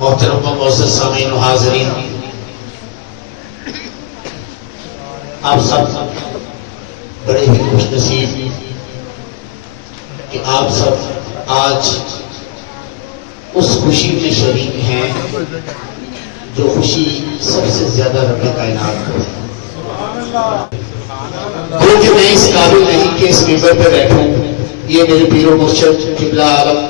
محترم و معزز سامعین و حاضرین، آپ سب بڑے ہی خوش نصیب کہ آپ سب آج اس خوشی میں شریک ہیں جو خوشی سب سے زیادہ رب کائنات کو ہے۔ کیونکہ میں اس قابل نہیں کہ اس ممبر پہ بیٹھوں، یہ میرے پیر و مرشد قبلہ عالم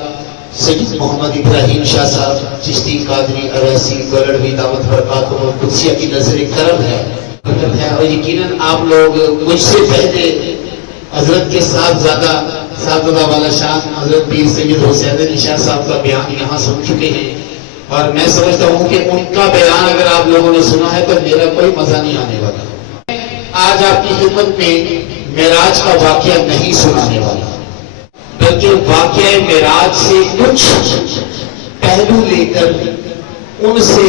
سید محمد ابراہیم شاہ صاحب چشتی قادری اویسی گولڑوی دعوت برکاتہ قدسیہ کی نظر کرم ہے اور یقیناً آپ لوگ مجھ سے پہلے حضرت کے صاحبزادہ والا شان حضرت پیر سید حسین علی شاہ صاحب کا بیان یہاں سن چکے ہیں، اور میں سمجھتا ہوں کہ ان کا بیان اگر آپ لوگوں نے سنا ہے تو میرا کوئی مزہ نہیں آنے والا۔ آج آپ کی خدمت میں معراج کا واقعہ نہیں سنانے والا، بلکہ واقعہ معراج سے کچھ پہلو لے کر ان سے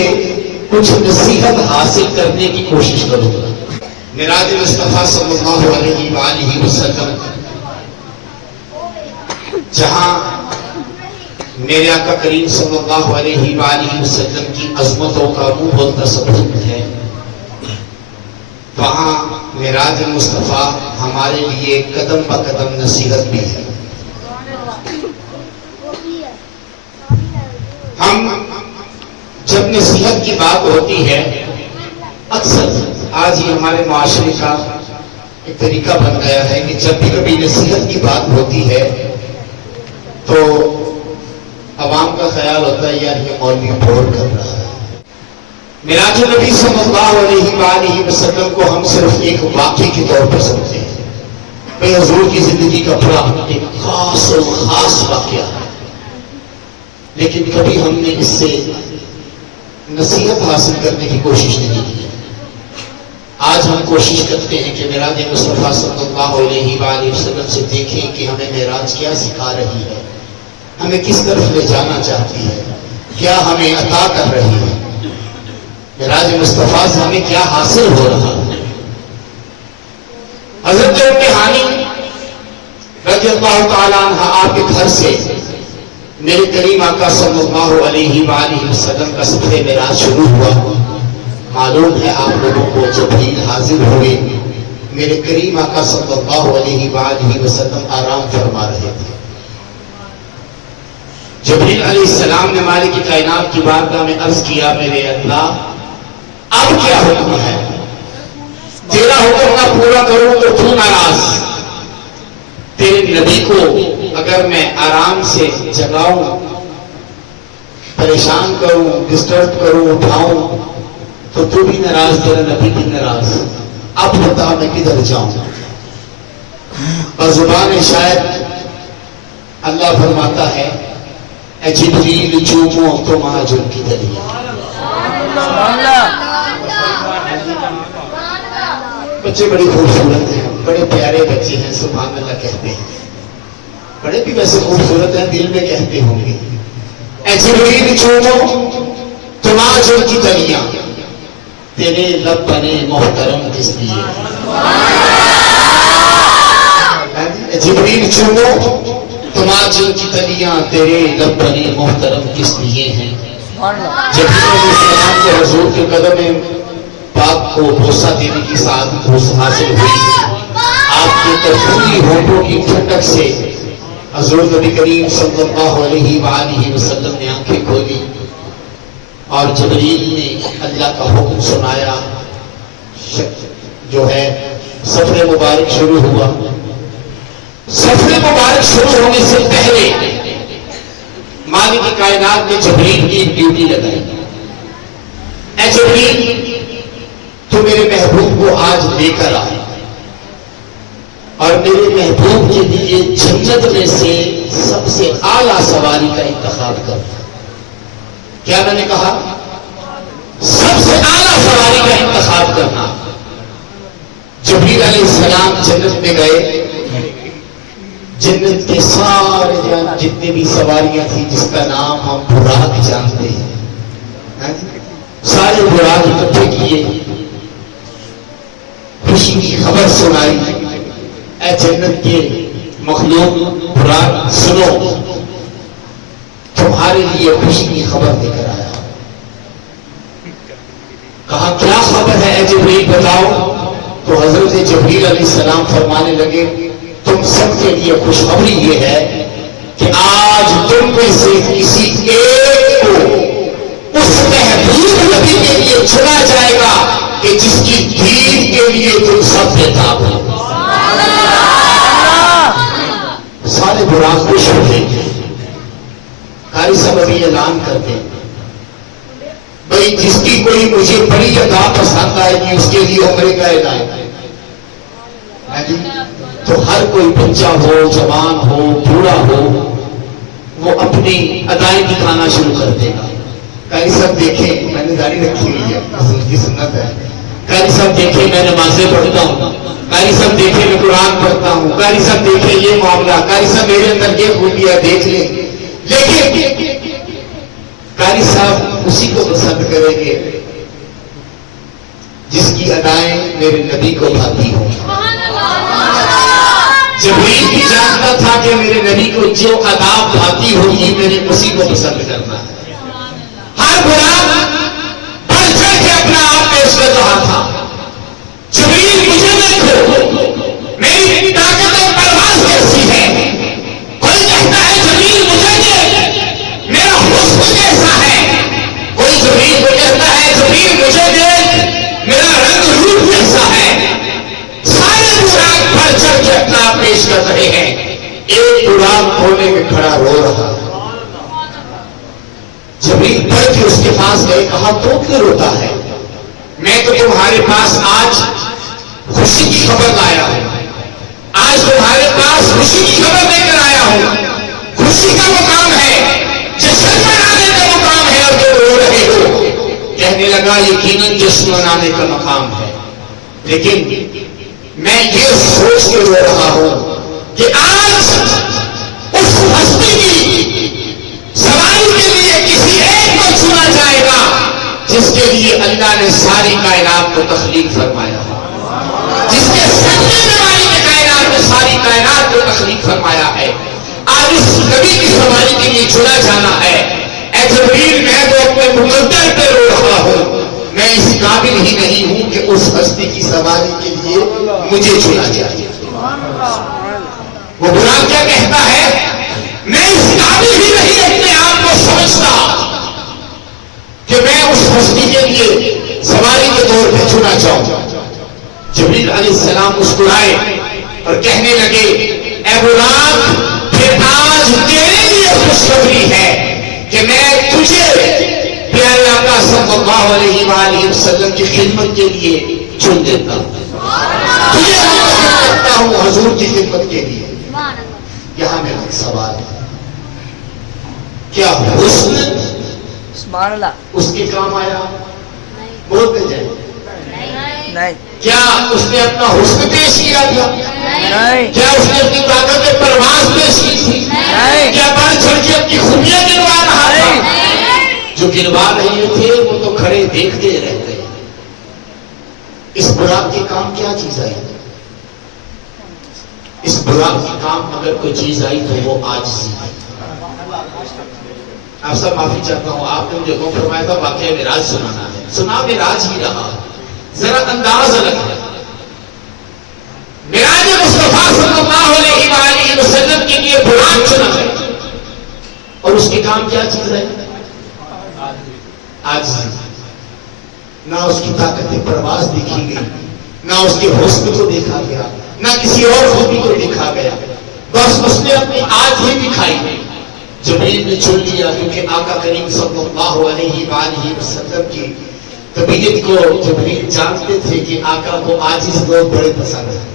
کچھ نصیحت حاصل کرنے کی کوشش کروں گا۔ معراج مصطفیٰ صلی اللہ علیہ وآلہ وسلم، جہاں میرے آقا کریم صلی اللہ علیہ وآلہ وسلم کی عظمتوں کا منہ بولتا ثبوت ہے، وہاں معراج مصطفیٰ ہمارے لیے قدم بہ قدم نصیحت بھی ہے۔ ہم جب نصیحت کی بات ہوتی ہے، اکثر آج یہ ہمارے معاشرے کا ایک طریقہ بن گیا ہے کہ جب بھی کبھی نصیحت کی بات ہوتی ہے تو عوام کا خیال ہوتا ہے یار یہ مولوی بور کر رہا ہے۔ معراج نبی صلی اللہ علیہ وآلہ وسلم کو ہم صرف ایک واقعے کے طور پر سمجھتے ہیں، بھئی حضور کی زندگی کا بڑا ایک خاص واقعہ ہے، لیکن کبھی ہم نے اس سے نصیحت حاصل کرنے کی کوشش نہیں کی۔ آج ہم کوشش کرتے ہیں کہ معراج مصطفیٰ صلی اللہ علیہ وآلہ وسلم سے دیکھیں کہ ہمیں معراج کیا سکھا رہی ہے، ہمیں کس طرف لے جانا چاہتی ہے، کیا ہمیں عطا کر رہی ہے، معراج مصطفیٰ سے ہمیں کیا حاصل ہو رہا ہے۔ حضرت ہانی رضی اللہ تعالیٰ عنہ آپ کے گھر سے میرے کریم آقا صلی اللہ علیہ وآلہ وسلم کا سفر معراج شروع ہوا۔ معلوم ہے آپ لوگوں کو جبریل حاضر ہوئے، میرے کریم آقا صلی اللہ علیہ وآلہ وسلم آرام فرما رہے تھے۔ جبریل علیہ السلام نے مالک کائنات کی بارگاہ میں عرض کیا، میرے اللہ اب کیا حکم ہے؟ تیرا حکم نہ پورا کروں تو تو ناراض، تیرے نبی کو اگر میں آرام سے جگاؤں، پریشان کروں، ڈسٹرب کروں، اٹھاؤں تو تو بھی ناراض، تیرا نبی بھی ناراض، اب بتا میں کدھر جاؤں؟ اور زبان شاید اللہ فرماتا ہے، اے جبریل چومو تو مہاجر کی دریا۔ بچے بڑی خوبصورت ہیں، بڑے پیارے بچے ہیں، سبحان اللہ کہتے ہیں، بڑے بھی ویسے خوبصورت ہیں، دل میں کہتے ہوں گے، اے جبریل چومو تو مہاجر کی دریا، تیرے لب بنے محترم کس لیے؟ جبریل چومو تماجر کی تلیاں، تیرے لب بنے محترم کس لیے ہیں؟ جبریل علیہ السلام کو حضور کے قدم پاک کو بوسہ دینے کی سعادت حاصل ہوئی۔ آپ کے ترفیلی ہونٹوں کی ٹھنڈک سے حضور نبی کریم صلی اللہ علیہ وآلہ وسلم نے آنکھیں کھولی اور جبریل نے اللہ کا حکم سنایا، جو ہے سفر مبارک شروع ہوا۔ سفر مبارک شروع ہونے سے پہلے مالک کائنات نے جبریل کی ڈیوٹی لگائی، اے جبریل تو میرے محبوب کو آج لے کر آئے اور میرے محبوب کے لیے جنت میں سے سب سے اعلیٰ سواری کا انتخاب کر۔ کیا میں نے کہا؟ سب سے اعلیٰ سواری کا انتخاب کرنا۔ جبریل علیہ السلام جنت میں گئے، جنت کے سارے جتنے بھی سواریاں تھیں جس کا نام ہم براق جانتے ہیں، سارے براق اکٹھے کیے، خوشی کی خبر سنائی، اے جنت کے مخلوق براق سنو، تمہارے لیے خوشی کی خبر دے کر آیا۔ ہے جبریل بتاؤ؟ تو حضرت جبریل علیہ السلام فرمانے لگے تم سب کے لیے خوشخبری یہ ہے کہ آج تم میں سے کسی ایک کو اس محبوب نبی کے لیے چنا جائے گا کہ جس کی دین کے لیے تم سب بےتاب ہو۔ سارے براق خوش ہو گئے۔ قاری صاحب ابھی اعلان کرتے ہیں بھائی جس کی کوئی مجھے بڑی ادا پسند آئے گی اس کے لیے عمرے کا اعلان ہے جی۔ تو ہر کوئی بچہ ہو، جوان ہو، بوڑھا ہو، وہ اپنی ادائیں دکھانا شروع کر دے گا۔ قاری صاحب دیکھیں میں نے داڑھی رکھی ہوئی ہے، رسول کی سنت ہے۔ قاری صاحب دیکھیں میں نمازیں پڑھتا ہوں، قاری صاحب دیکھیں میں قرآن پڑھتا ہوں، قاری صاحب دیکھیں یہ معاملہ، قاری صاحب میرے اندر یہ خوبیاں دیکھ لیں، لیکن قاری صاحب اسی کو پسند کریں گے جس کی ادائیں میرے نبی کو بھاتی ہوں۔ جبریل بھی جانتا تھا کہ میرے نبی کو جو ادا بھاتی ہوگی میرے اسی کو پسند کرنا ہے۔ ہر براق بڑھ چڑھ کے اپنا آپ پیش کر رہا تھا۔ جبریل مجھے دیکھو، میری طاقت پرواز کیسی ہے۔ کوئی کہتا ہے جبریل مجھے دیکھ، میرا حسن کیسا ہے۔ کوئی جبریل کو کہتا ہے جبریل مجھے دیکھ، میرا رنگ روپ کیسا ہے۔ سارے براق بڑھ چڑھ کے اپنا آپ پیش کر رہے ہیں۔ ایک براق کھولے میں کھڑا رو رہا۔ جبریل بڑھ کے اس کے پاس گئے، کہا تو کیوں روتا ہے؟ میں تو تمہارے پاس آج خوشی کی خبر لایا ہوں، آج تمہارے پاس خوشی کی خبر لے کر آیا ہوں۔ خوشی کا مقام ہے، جشن منانے کا مقام ہے، اور تم رو رہے ہو۔ کہنے لگا یقیناً جشن منانے کا مقام ہے، لیکن میں یہ سوچ کے رو رہا ہوں کہ آج اس ہستی کی سواری کے لیے کسی ایک کو چنا جائے گا جس کے لیے اللہ نے ساری کائنات کو تخلیق فرمایا، جس کے سجدے میں مالک کائنات نے ساری کائنات کو تخلیق فرمایا ہے۔ آج اس نبی کی سواری کے لیے چنا جانا ہے۔ اے جبریل میں تو اپنے مقدر پہ رو رہا ہوں، میں اس قابل ہی نہیں ہوں کہ اس ہستی کی سواری کے لیے مجھے چنا جائے۔ وہ براق کیا کہتا ہے؟ میں اس قابل ہی نہیں اپنے آپ کو سمجھتا کہ میں اس ہستی کے لیے سواری کے طور پہ چنا جاؤں۔ جبریل علیہ السلام مسکرائے اور کہنے لگے اے براق پھر آج تیرے لیے خوشخبری ہے کہ میں تجھے پیارے آقا صلی اللہ علیہ وآلہ وسلم کی خدمت کے لیے چن دیتا ہوں، تجھے منتخب کرتا ہوں حضور کی خدمت کے لیے۔ یہاں میرا سوال ہے، کیا حسن اس کے کام آیا؟ بولتے جائیں نہیں، کیا اس نے اپنا حسن پیش کیا تھا؟ نہیں، کیا اس نے اپنی طاقت پرواز پیش کی تھی؟ نہیں، کیا بڑھ چڑھ کے اپنی خوبیاں گنوا رہا تھا؟ جو گنوا رہے تھے وہ تو کھڑے دیکھتے رہ گئے۔ اس براق کے کام کیا چیز آئی؟ اس براق کے کام اگر کوئی چیز آئی تو وہ عاجزی ہے۔ آپ سب معافی چاہتا ہوں، آپ نے مجھے حکم فرمایا تھا واقعہ معراج سنانا ہے، سنا معراج ہی رہا، ذرا انداز الگ ہے۔ معراج مصطفیٰ صلی اللہ علیہ وآلہ وسلم کے لیے براق چنا ہے، اور اس کے کام کیا چیز ہے؟ عاجزی۔ نہ اس کی طاقت پرواز دیکھی گئی، نہ اس کے حسن کو دیکھا گیا، نہ کسی اور خوبی کو دیکھا گیا، بس اس نے اپنی عاجزی دکھائی۔ جبریل نے چن لیا کیونکہ آقا کریم صلی اللہ علیہ وآلہ وسلم کی طبیعت کو جبریل جانتے تھے کہ آقا کو عاجز لوگ بڑے پسند ہیں،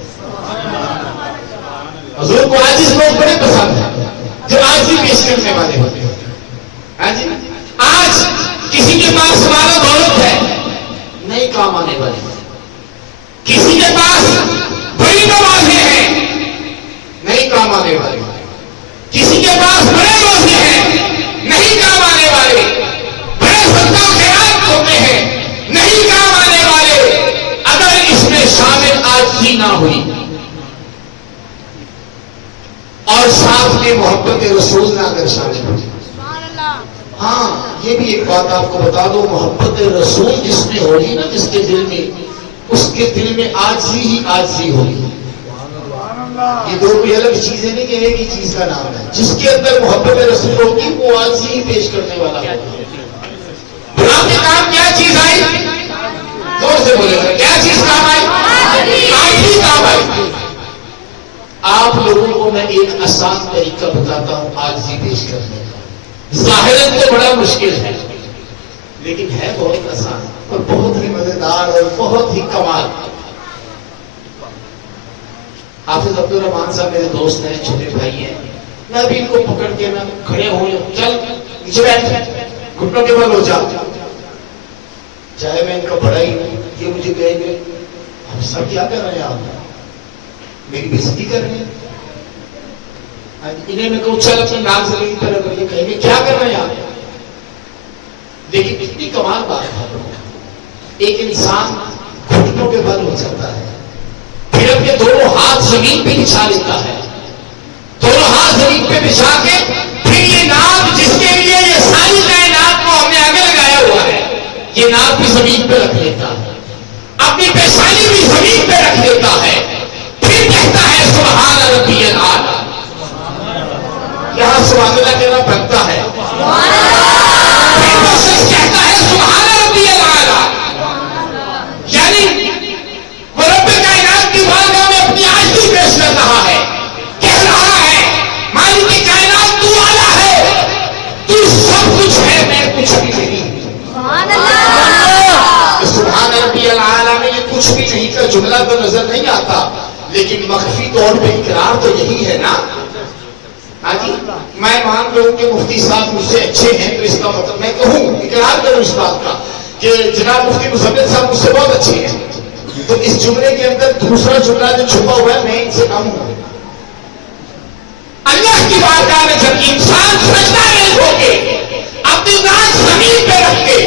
حضور کو عاجز لوگ بڑے پسند ہیں جو عاجزی پیش کرنے والے ہوتے ہیں۔ آج کسی کے پاس مال و دولت ہے، نہیں کام آنے والی، کسی کے پاس بڑی نمازیں ہیں، نہیں کام آنے والی، کسی کے پاس بڑے روزے ہیں، نہیں کام آنے والے، بڑے صدقہ خیرات ہوتے ہیں، نہیں کام آنے والے، اگر اس میں شامل عاجزی نہ ہوئی اور ساتھ میں محبت رسول نہ اگر شامل ہوئی۔ ہاں یہ بھی ایک بات آپ کو بتا دو، محبت رسول جس میں ہوگی نا، جس کے دل میں اس کے دل میں عاجزی ہی عاجزی ہوگی. یہ دو کوئی الگ چیزیں نہیں کہ ایک ہی چیز کا نام ہے. جس کے اندر محبت رسول ہوگی وہ عاجزی ہی پیش کرنے والا ہوگا. غلام کے کام کیا چیز آئی؟ زور سے بولے گا کیا چیز کام آئی؟ عاجزی کام آئی. آپ لوگوں کو میں ایک آسان طریقہ بتاتا ہوں عاجزی پیش کرنے کا. ظاہراً تو بڑا مشکل ہے لیکن ہے بہت آسان اور بہت ہی مزیدار اور بہت ہی کمال. حافظ عبدالرحمان صاحب میرے دوست ہیں, چھوٹے بھائی ہیں. میں ابھی ان کو پکڑ کے میں کھڑے ہوں چل نیچے بیٹھ گھٹنوں کے بل ہو جا, چاہے میں ان کا بڑا ہی ہوں. یہ مجھے کہیں گے ہم سب کیا کر رہے ہیں, آپ میری بےزتی کر رہے ہیں. انہیں میں کہوں چل اپنی ناک زمین پر رکھ, یہ کہیں گے کیا کر رہے ہیں آپ. لیکن کتنی کمال بات ہے, ایک انسان گھٹنوں کے بل ہو جاتا ہے, پھر اپنے دونوں ہاتھ زمین پہ بچھا لیتا ہے. دونوں ہاتھ زمین پہ بچھا کے پھر یہ ناک جس کے لیے یہ ساری کائنات کو ہم نے آگے لگایا ہوا ہے, یہ ناک بھی زمین پہ رکھ لیتا ہے, اپنی پیشانی بھی زمین پہ رکھ لیتا ہے. پھر کہتا ہے سبحان ربی الاعلی. یہاں سبحان اللہ کہنا بنتا ہے. پھر وہ شخص کہتا ہے سبحان ربی الاعلی, یعنی وہ رب کائنات کی بارگاہ میں اپنی عاجزی پیش کر رہا ہے, کہہ رہا ہے مالک کائنات تو اعلیٰ ہے, تو سب کچھ ہے, میں کچھ بھی نہیں. سبحان ربی الاعلی میں یہ کچھ بھی نہیں کا جملہ تو نظر نہیں آتا, لیکن مخفی طور پہ اقرار تو یہی ہے نا. ہاں جی, میں مان لوں کہ مفتی صاحب مجھ سے اچھے ہیں تو اس کا مطلب میں کہوں اقرار کروں اس بات کا کہ جناب مفتی مزمل صاحب مجھ سے بہت اچھے ہیں, تو اس جملے کے اندر دوسرا جملہ جو چھپا ہوا ہے میں ان سے کم ہوں. اللہ کی بارگاہ میں جب انسان سجدہ ریز ہو کے اپنی ناک زمین پہ رکھ کے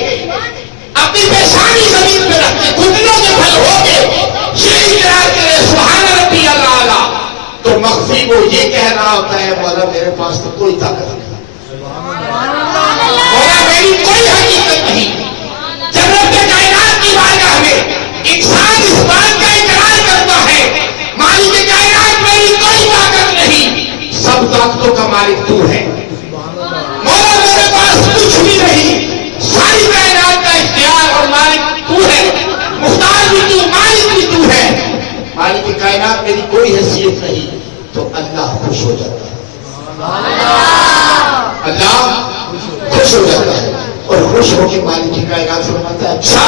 اپنی پیشانی زمین پہ رکھ کے گھٹنوں کے بل ہو کے یہ اقرار کرے سبحان ربی الاعلی, تو مخفی وہ یہ کہہ رہا ہوتا ہے مولا میرے پاس تو کوئی طاقت نہیں, مولا میری کوئی حقیقت نہیں. جب رب کائنات کی بارگاہ میں انسان اس بات کا اقرار کرتا ہے مالک کائنات میری کوئی طاقت نہیں, سب طاقتوں کا مالک تو ہے, مولا میرے پاس کچھ بھی نہیں, ساری کائنات کا اختیار اور مالک تو ہے, مختار بھی تو, مالک بھی تو ہے, مالک کائنات میری کوئی حیثیت نہیں. تو اللہ خوش ہو جاتا ہے, اللہ خوش ہو جاتا ہے اور خوش ہو کے مالک کی کائنات فرماتا ہے اچھا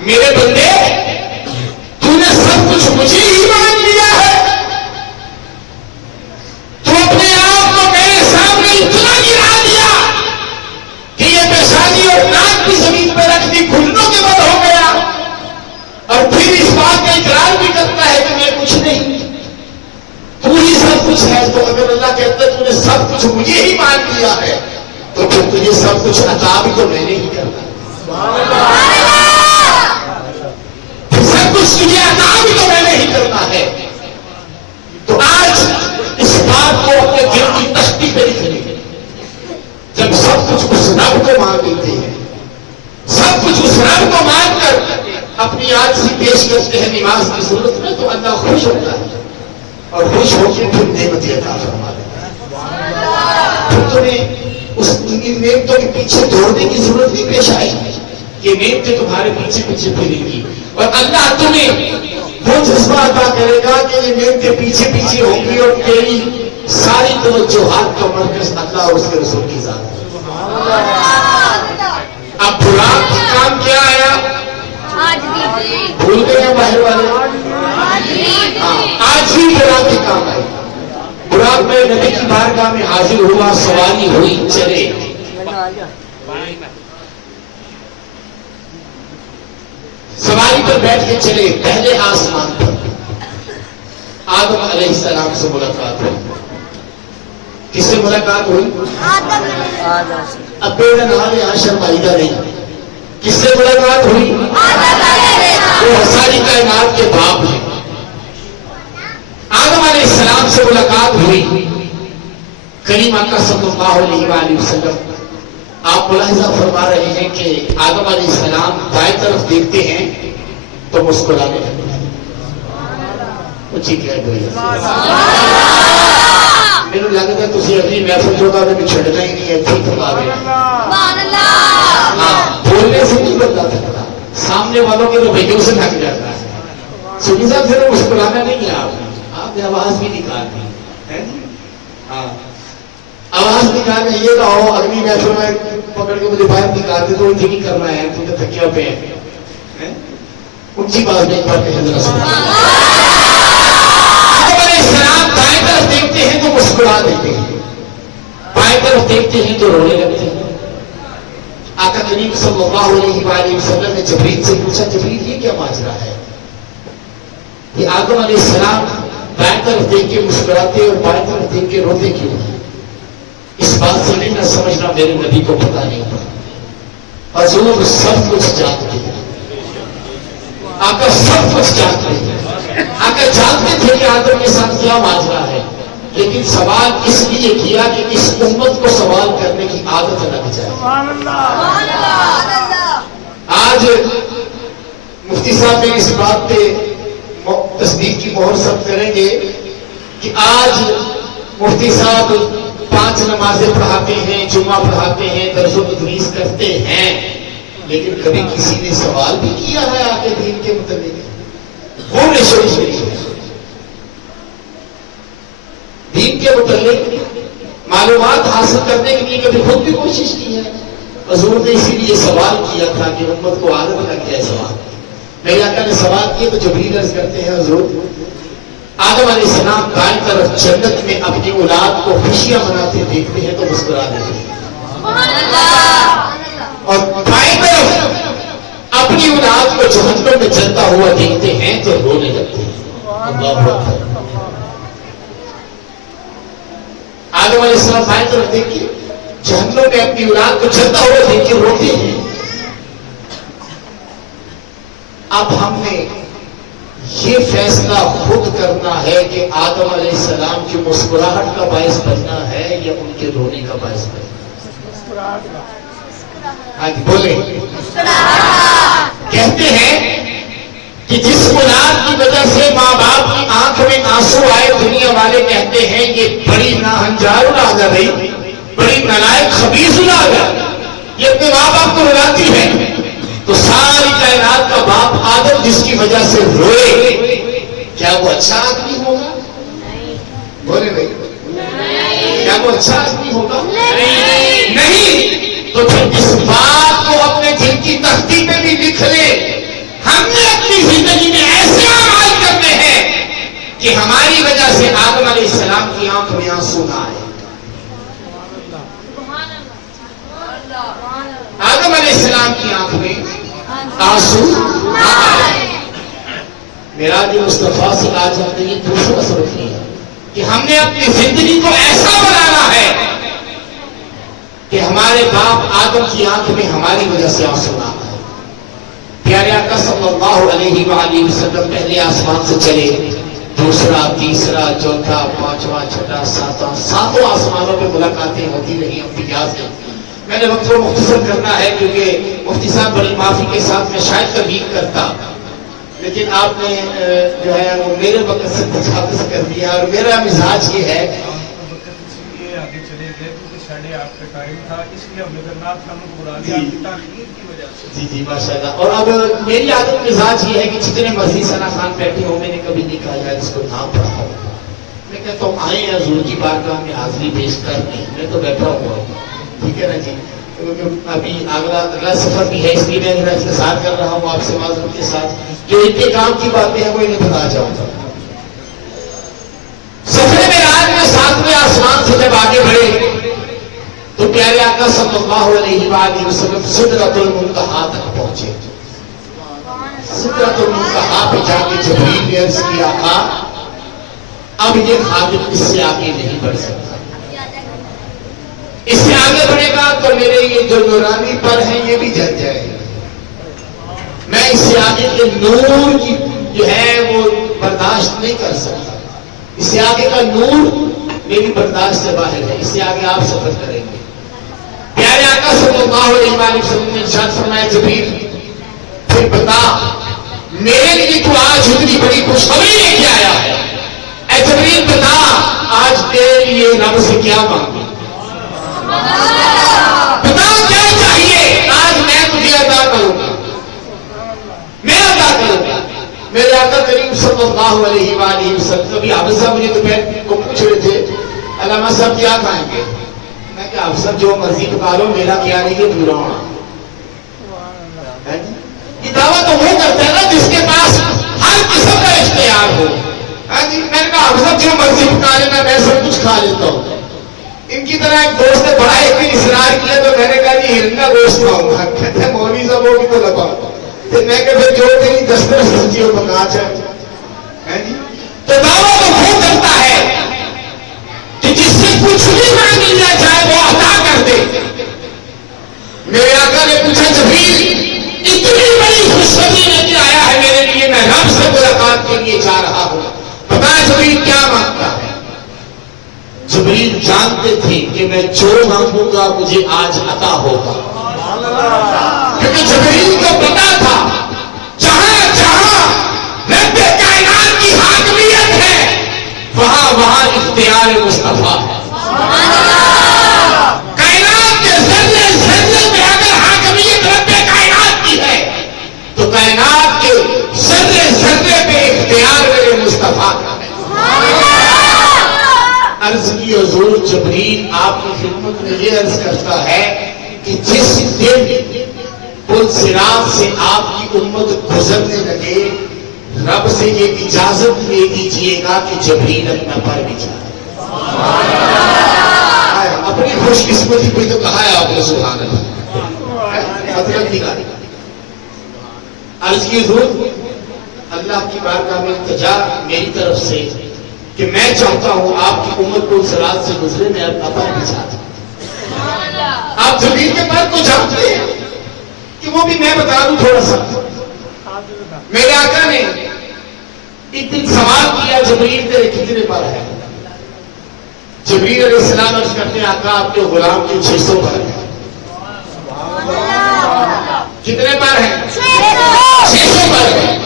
میرے بندے تو نے سب کچھ مجھے ہی مان لیا ہے, تو اپنے آپ کو میرے سامنے اتنا گرا دیا کہ یہ پیشانی اور ناک بھی زمین پہ رکھ دی, گھٹنوں کے بل ہو گیا, اور پھر اس بات کا اقرار بھی کرتا ہے کہ میں کچھ نہیں, تو ہی سب کچھ ہے. تو اگر اللہ کہتا ہے تو نے سب کچھ مجھے ہی مان لیا ہے تو پھر تجھے سب کچھ عطا بھی تو میں نے ہی کرنا ہے, سب کچھ تجھے عطا بھی تو میں نے ہی کرنا ہے. تو آج اس بات کو اپنے دل کی تختی پہ لکھ لیں, جب سب کچھ اس رب کو مان لیتے ہیں, سب کچھ اس رب کو مان کر اپنی عاجزی پیش کرتے ہیں نماز کی صورت میں, تو اللہ خوش ہوتا ہے اور خوش ہو کے پھر نعمتیں عطا فرما دیتا ہے. پھر تمہیں اس نعمتوں کے پیچھے دوڑنے کی ضرورت نہیں پیش آئے گی, یہ نعمتیں تمہارے پیچھے پیچھے پھریں گی, اور اللہ تمہیں وہ جذبہ عطا کرے گا کہ یہ نعمتیں پیچھے پیچھے ہوں گی اور تیری ساری توجہات کا مرکز اللہ اور اس کے رسول کی ذات ہے. اب براق کا کام کیا آیا, بھول گئے ہیں باہر والے, آج ہی براق کے کام آئے. براق میں نبی کی بارگاہ میں حاضر ہوا, سواری ہوئی, چلے, سواری پر بیٹھ کے چلے. پہلے آسمان پر آدم علیہ السلام سے ملاقات ہوئی. کس سے ملاقات ہوئی؟ اب بیٹا نام عاشر مائدہ نہیں, کس سے ملاقات ہوئی؟ وہ ساری کائنات کے باپ ہیں. آدم علیہ السلام سے ملاقات ہوئی. کریم آقا صلی اللہ علیہ وآلہ وسلم آپ ملاحظہ فرما رہے ہیں کہ آدم علیہ السلام دائیں طرف دیکھتے ہیں تو مسکرانے لگے. اچھی کہہ گئی میرے لگتا ہے تھی اگلی محفل جو تھا میں چھڑنا ہی نہیں ہے. ٹھیک ہاں بولنے سے نہیں بنتا تھکتا, سامنے والوں کے رویوں سے تھک جاتا ہے. سنی صاحب پھر مسکرانا نہیں ہے, آپ نے آواز بھی نکالنی ہے. ہاں آواز نکالنا یہ نہ ہو اگلی محفل میں پکڑ کے مجھے باہر نکالتے تو انہیں نہیں کرنا ہے, تمہیں تھکیا پہ ہے. اونچی بات نہیں پڑھتے ہیں ذرا سنا. السلام دائیں طرف دیکھتے ہیں تو مسکرا دیتے ہیں, بائیں طرف دیکھتے ہیں تو رونے لگتے ہیں. آقا کریم صلی اللہ علیہ وآلہ وسلم نے جبریل سے پوچھا, جبریل یہ کیا ماجرا ہے؟ یہ آدم علیہ السلام دائیں طرف دیکھ کے مسکراتے اور بائیں طرف دیکھ کے روتے کیوں ہیں؟ اس بات سے نہیں نہ سمجھنا, میرے نبی کو پتا نہیں تھا. حضور سب کچھ جانتے ہیں, آقا سب کچھ جانتے ہیں. آقا جانتے تھے کہ آدم کے ساتھ کیا ماجرا ہے, لیکن سوال اس لیے کیا کہ اس امت کو سوال کرنے کی عادت لگ جائے. آج مفتی صاحب نے اس بات پہ تصدیق کی مہر سب کریں گے کہ آج مفتی صاحب 5 نمازیں پڑھاتے ہیں, جمعہ پڑھاتے ہیں, درس و تدریس کرتے ہیں, لیکن کبھی کسی نے سوال بھی کیا ہے آگے دین کے متعلق؟ وہ دین کے متعلق معلومات حاصل کرنے کے لیے کبھی خود بھی کوشش کی ہے؟ حضور نے اسی لیے سوال کیا تھا کہ امت کو عادت لگ جائے سوال. میرے آقا نے سوال کیا تو جبریل عرض کرتے ہیں, حضور آدم علیہ السلام دائیں طرف جنت میں اپنی اولاد کو خوشیاں مناتے دیکھتے ہیں تو مسکرا دیتے ہیں, اور بائیں طرف اپنی اولاد کو جہنم میں جلتا ہوا دیکھتے ہیں تو رونے لگتے ہیں. اللہ اکبر. آدم علیہ السلام بائیں طرف دیکھیے, جہنم میں اپنی اولاد کو جلتا ہوا دیکھ کے روتے ہیں. اب ہم نے یہ فیصلہ خود کرنا ہے کہ آدم علیہ السلام کی مسکراہٹ کا باعث بننا ہے یا ان کے رونے کا باعث بننا ہے. آج بولے کہتے ہیں کہ جس اولاد کی وجہ سے ماں باپ کی آنکھ میں آنسو آئے, دنیا والے کہتے ہیں یہ بڑی ناہنجار اولاد ہے بھائی, بڑی نالائق خبیث اولاد ہے, یہ اپنے ماں باپ کو رلاتی ہے. تو ساری کائنات کا باپ آدم جس کی وجہ سے روئے, کیا وہ اچھا آدمی ہوگا؟ بولے بھائی کیا وہ اچھا آدمی ہوگا؟ نہیں. تو پھر اس بات کو اپنے دل کی تختی میں بھی لکھ لے, ہم نے اپنی زندگی میں ایسے اعمال کرنے ہیں کہ ہماری وجہ سے آدم علیہ السلام کی آنکھ میں آنسو نہ آئے. آدم علیہ السلام کی آنکھ میں آنسو نہ آئے. معراج مصطفیٰ سے آج ہم نے یہ دوسرا سبق لیا کہ ہم نے اپنی زندگی کو ایسا بنانا ہے کہ ہمارے باپ آدم کی آنکھ میں ہماری وجہ سے آنسو نہ آئے. پیارے آقا صلی اللہ علیہ وآلہ وسلم پہلے آسمان سے چلے, دوسرا, تیسرا, چوتھا, پانچواں, چھٹا, ساتواں, ساتوں آسمانوں پہ ملاقاتیں ہوتی رہی انبیاء سے. میں نے وقت کو مختصر کرنا ہے کیونکہ مفتی صاحب بڑی معافی کے ساتھ میں شاید تبلیغ کرتا, لیکن آپ نے جو ہے وہ میرے وقت سے تجاوز کر دیا, اور میرا مزاج یہ ہے جی جی ماشاء اللہ. اور اب میری عادت مزاج یہ ہے کہ جتنے مرضی ثنا خان بیٹھے ہو, میں نے کبھی نہیں کہا یار اس کو نام پڑھا ہو. میں کہتا ہوں آئے ہیں حضور کی بارگاہ میں حاضری پیش کرنے, میں تو بیٹھا ہوا ہوں. ٹھیک ہے نا جی, ابھی اگلا سفر بھی ہے, اس لیے میں ذرا انتظار کر رہا ہوں آپ سے معذرت کے ساتھ. جو اتنے کام کی باتیں ہیں وہ انہیں بتا جاؤں گا. سفر معراج میں 7ویں آسمان سے جب آگے بڑھے تو پیارے آقا صلی اللہ علیہ وآلہ وسلم سدرۃ المنتہا تک پہنچے. سدرۃ المنتہا پہ جا کے جبریل نے عرض کیا, آقا اب یہ خادم اس سے آگے نہیں بڑھ سکتا, اس سے آگے بڑھے گا تو میرے یہ جو نورانی پر ہیں یہ بھی جل جائے گا. میں اس سے آگے کے نور کی جو ہے وہ برداشت نہیں کر سکتا. اس سے آگے کا نور میری برداشت سے باہر ہے, اس سے آگے آپ سفر کریں گے. پیارے آقا صلی اللہ علیہ وسلم نے ارشاد فرمایا, جبریل پھر بتا میرے لیے تو آج اتنی بڑی خوشخبری لے کے آیا ہے. اے جبریل بتا آج تیرے لیے رب سے کیا مانگوں, بتا کیا چاہیے آج میں تجھے عطا کروں گا, میں عطا کروں گا. میرے آقا کریم صلی اللہ علیہ وآلہ وسلم ابھی حافظ صاحب مجھے دوپہر کو پوچھ رہے تھے علامہ صاحب کیا کھائیں گے, میں کہ حافظ صاحب جو مرضی پکارو میرا کیا نہیں ہے پورا ہونا. یہ دعویٰ تو وہ کرتا ہے نا جس کے پاس ہر قسم کا اختیار ہو. میں نے کہا حافظ صاحب جو مرضی پکارے میں سب کچھ کھا لیتا ہوں. ان کی طرح ایک دوست نے بڑا ایک دن اصرار کیا تو میں نے کہا جی ہرن کا گوشت کھاؤں گا. کہتے ہیں مولوی صاحب ہوگی تو لگا تو میں کہ پھر جو تیری 10 سبزیوں پکا چاہے. تو دعویٰ تو وہ کرتا ہے کہ جس سے کچھ بھی مانگ لیا جائے وہ عطا کر دے. میرے آقا نے پوچھا جبریل اتنی بڑی خوشخبری لے کے آیا ہے میرے لیے, میں رب سے ملاقات کے لیے جا رہا ہوں, بتا جبریل کیا مانگتا ہے. جبریل جانتے تھے کہ میں جو مانگوں گا مجھے آج عطا ہوگا, کیونکہ جبریل کو پتا تھا جہاں جہاں رب کائنات کی حاکمیت ہے وہاں وہاں اختیار مصطفیٰ ہے. کائنات کے ذرے ذرے میں اگر حاکمیت رب کائنات کی ہے تو کائنات کے ذرے ذرے پہ اختیار میرے مصطفیٰ کا ہے. عرض کی حضور جبریل آپ کی خدمت میں یہ عرض کرتا ہے کہ جس دن پل صراط سے آپ کی امت گزرنے لگے رب سے یہ اجازت لے دیجئے گا کہ جبریل اپنا پر بچھائے. اپنی خوش قسمتی پہ تو کہا ہے آپ نے سبحان اللہ, حضرت کی گالی. عرض کی حضور اللہ کی بارگاہ میں التجا میری طرف سے کہ میں چاہتا ہوں آپ کی امت کو صراط سے گزرے میں اپنا پر بچھا دوں. آپ جبریل کے پر کو جانتے ہیں کہ وہ بھی میں بتا دوں تھوڑا سا. میرے آقا نے ایک دن سوال کیا جبریل تیرے کتنے پر ہے. جبریل علیہ السلام عرض کرتے ہیں آقا آپ کے غلام کے 600 پر ہے. کتنے پر ہیں؟ 600 پر ہے.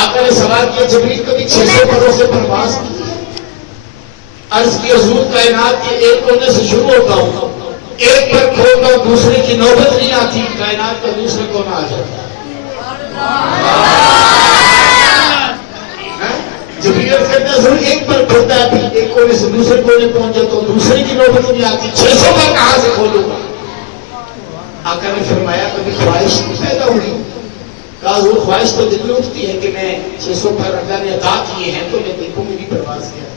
آقا نے سوال کیا جبریل کبھی 600 پروں سے پرواز کی؟ عرض کی حضور کائنات کے ایک کونے سے شروع ہوتا ہوں, ایک پر کھولتا ہوں دوسرے کی نوبت نہیں آتی, کائنات کا دوسرے کونا آ جاتا ہے. جبریل کہتے ہیں ضرور ایک پر کھولتا ہے پھر ایک کونے سے دوسرے کونے پہنچ جاتا ہوں دوسرے کی نوبت نہیں آتی, 600 پر کہاں سے کھولوں گا. آقا نے فرمایا کبھی خواہش پیدا ہوئی؟ کہا حضور خواہش تو دل میں اٹھتی ہے کہ میں 600 پر اللہ نے عطا کیے ہیں تو میں دیکھوں میری پرواز کیا.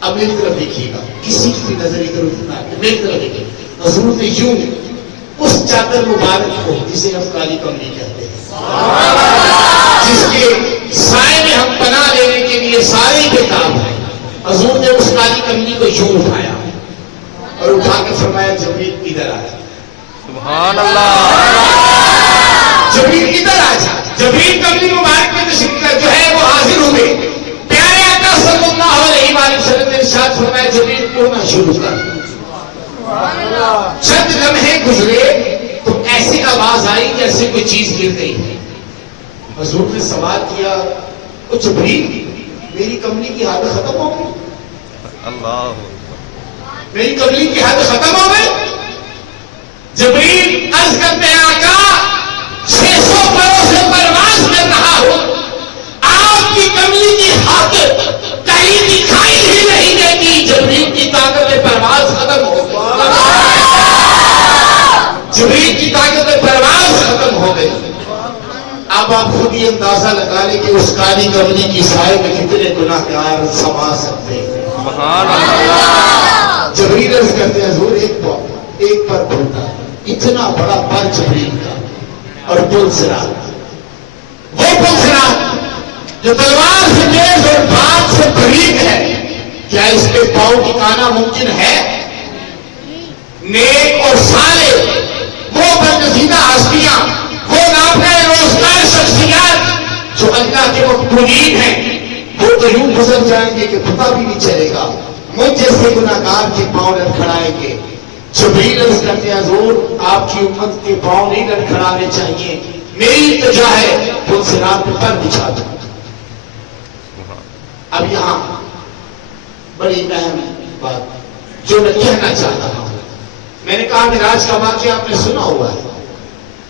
اب میری طرف دیکھیے گا, کسی کی نظر ادھر اٹھنا ہے میری طرف دیکھیے. حضور نے یوں اس چادر مبارک کو جسے ہم کالی کملی کہتے ہیں, جس کے سائے میں ہم پناہ لینے کے لیے سارے کتاب ہیں, حضور نے اس کالی کملی کو یوں اٹھایا اور اٹھا کے فرمایا جبریل ادھر آ جا. سبحان اللہ. جبریل ادھر آ جا. جبریل کملی مبارک میں تشریف جو ہے وہ حاضر ہوئے. پیارے آقا صلی اللہ علیہ وآلہ وسلم نے ارشاد فرمایا جبریل پڑھنا شروع کر. چند لمحے گزرے تو ایسی آواز آئی جیسے کوئی چیز گر گئی. حضور نے سوال کیا او جبریل میری کملی کی حالت ختم ہو گئی؟ اللہ میری کملی کی حالت ختم ہو گئی؟ جبریل عرض کرتے ہیں آقا 600 پروں سے پرواز کر رہا ہوں, آپ کی کملی کی حالت کہیں دکھائی ہی نہیں دیتی. جبریل کی طاقت پرواز ختم ہو گئی. جبریل کی طاقت پرواز ختم ہو گئی. اب آپ خود ہی اندازہ لگا لیں کہ اس کالی کملی کی سائے میں کتنے گناہگار سما سکتے ہیں. سبحان اللہ. جبریل عرض کرتے ہیں حضور ایک پر کھولتا ہے, اتنا بڑا پر جبریل کا, اور پل صراط, وہ پل صراط جو تلوار سے تیز اور بات سے باریک ہے, کیا اس پہ پاؤں ٹکانا ممکن ہے؟ نیک اور صالح وہ برگزیدہ ہستیاں, وہ ناپنے روزگار شخصیات جو اللہ کے مقبولین ہیں, وہ تو یوں گزر جائیں گے کہ پتہ بھی نہیں چلے گا. مجھ جیسے گناہگار کے پاؤں لڑکھڑائیں گے, جبریل عرض کرتے ہیں حضور آپ کی امت کے پاؤں نہیں لڑکھڑانے چاہیے، میری التجا ہے تو صراط پہ پر بچھا دو۔ اب یہاں بڑی اہم بات جو میں کہنا چاہتا ہوں، میں نے کہا معراج کا واقعہ آپ نے سنا ہوا ہے،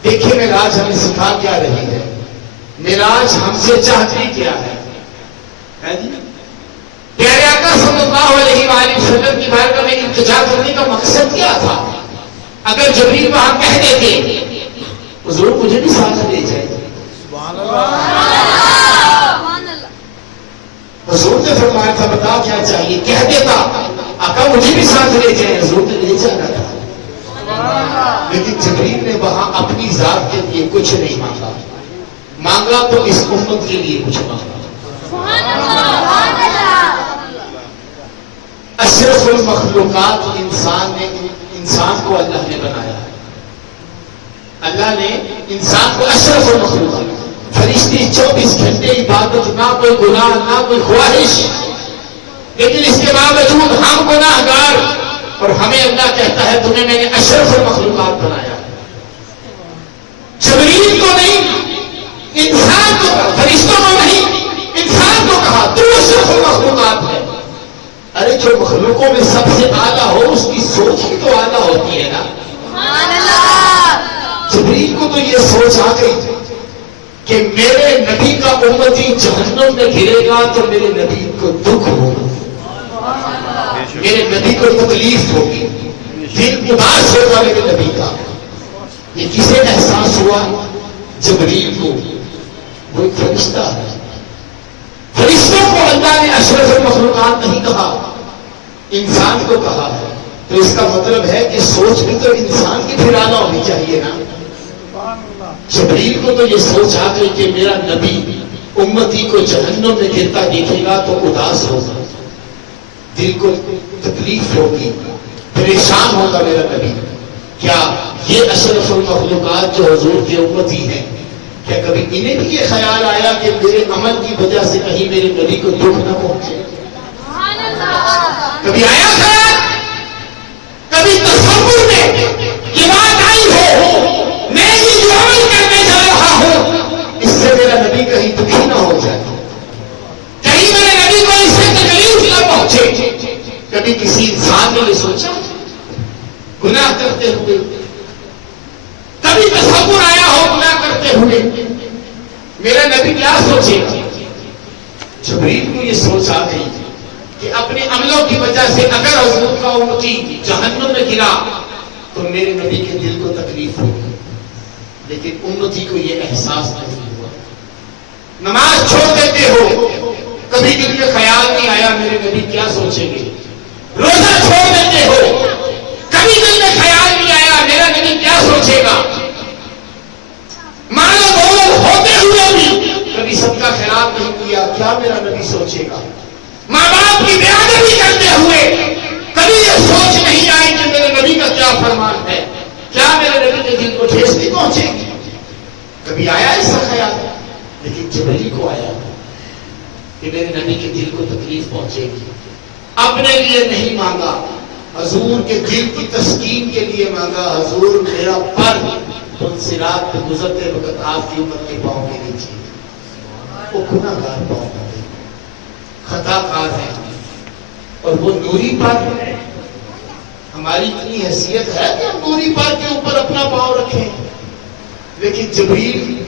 دیکھیے معراج ہمیں سکھا کیا رہی ہے، معراج ہم سے چاہتی کیا ہے؟ پیارے آقا صلی اللہ علیہ وآلہ وسلم کی بارگاہ میں التجا کرنے کا مقصد کیا تھا؟ اگر جبریل وہاں کہہ دیتے حضور مجھے بھی ساتھ لے جائے، حضور نے فرمایا تھا بتا کیا چاہیے، کہہ دیتا آقا مجھے بھی ساتھ لے جائے، حضور نے لے جانا تھا، لیکن جبریل نے وہاں اپنی ذات کے لیے کچھ نہیں مانگا، مانگا تو اس امت کے لیے کچھ مانگا۔ اشرف المخلوقات انسان کو اللہ نے بنایا ہے، اللہ نے انسان کو اشرف المخلوقات، فرشتے 24 گھنٹے عبادت، نہ کوئی گناہ نہ کوئی خواہش، لیکن اس کے باوجود ہم گناہگار، اور ہمیں اللہ کہتا ہے تمہیں میں نے اشرف المخلوقات بنایا۔ جبریل کو نہیں، انسان کو، فرشتوں کو نہیں، انسان کو کہا تو اشرف المخلوقات ہے۔ ارے جو مخلوقوں میں سب سے اعلیٰ ہو اس کی سوچ ہی تو اعلیٰ ہوتی ہے نا۔ جبریل کو تو یہ سوچ آ گئی کہ میرے نبی کا امتی جہنم میں گرے گا تو میرے نبی کو دکھ ہوگا، میرے نبی کو تکلیف ہوگی، دل اداس ہوگا میرے نبی کا۔ یہ کسے احساس ہوا؟ جبریل کو، وہ ایک فرشتہ ہے، فرشتوں کو اللہ نے اشرف المخلوقات نہیں کہا، انسان کو کہا ہے، تو اس کا مطلب ہے کہ سوچ بھی تو انسان کی پھر اعلیٰ ہونی چاہیے نا۔ جبریل کو تو یہ سوچ آ گئی کہ میرا نبی امتی کو جہنم میں گرتا دیکھے گا تو اداس ہوگا، دل کو تکلیف ہوگی، پریشان ہوگا میرا نبی۔ کیا یہ اشرف المخلوقات جو حضور کے امتی ہیں، کیا کبھی انہیں بھی یہ خیال آیا کہ میرے عمل کی وجہ سے کہیں میرے نبی کو دکھ نہ پہنچے؟ کبھی آیا خیال؟ کبھی تصور میں یہ بات آئی ہو میں یہ جو عمل کرنے جا رہا ہوں اس سے میرا نبی کہیں دکھی نہ ہو جائے، کہیں میرے نبی کو اس سے تکلیف نہ پہنچے؟ کبھی کسی انسان نے یہ سوچا گناہ کرتے ہوئے؟ کبھی تصور آیا ہو گناہ کرتے ہوئے میرا نبی کیا سوچے گا؟ جبریل کو یہ سوچ آ گئی کہ اپنے عملوں کی وجہ سے اگر حضور کا امتی جہنم میں گرا تو میرے نبی کے دل کو تکلیف ہوگی، لیکن امتی کو یہ احساس نہیں ہوا۔ نماز چھوڑ دیتے ہو، کبھی دل میں خیال نہیں آیا میرے نبی کیا سوچیں گے؟ روزہ چھوڑ دیتے ہو، کبھی دل میں خیال نہیں آیا میرا نبی کیا سوچے گا؟ مانو دولت ہوتے ہوئے بھی کبھی سب کا خیال نہیں کیا کیا میرا نبی سوچے گا؟ ماں باپ کی بےادبی کرتے ہوئے کبھی یہ سوچ نہیں آئی کہ میرے نبی کا کیا فرمان ہے، کیا میرے نبی کے دل کو ٹھیس نہیں پہنچے گی؟ کبھی آیا ایسا خیال؟ لیکن جبریل کو آیا کہ میرے نبی کے دل کو تکلیف پہنچے گی۔ اپنے لیے نہیں مانگا، حضور کے دل کی تسکین کے لیے مانگا، حضور میرا پر صراط پہ گزرتے وقت آپ کی امت کے پاؤں کے نیچے، وہ گناہگار پاؤں ہوتے، خطا کار ہے، اور وہ نوری پر ہے۔ ہماری اتنی حیثیت ہے کہ ہم نوری پر کے اوپر اپنا پاؤں رکھیں، لیکن جبریل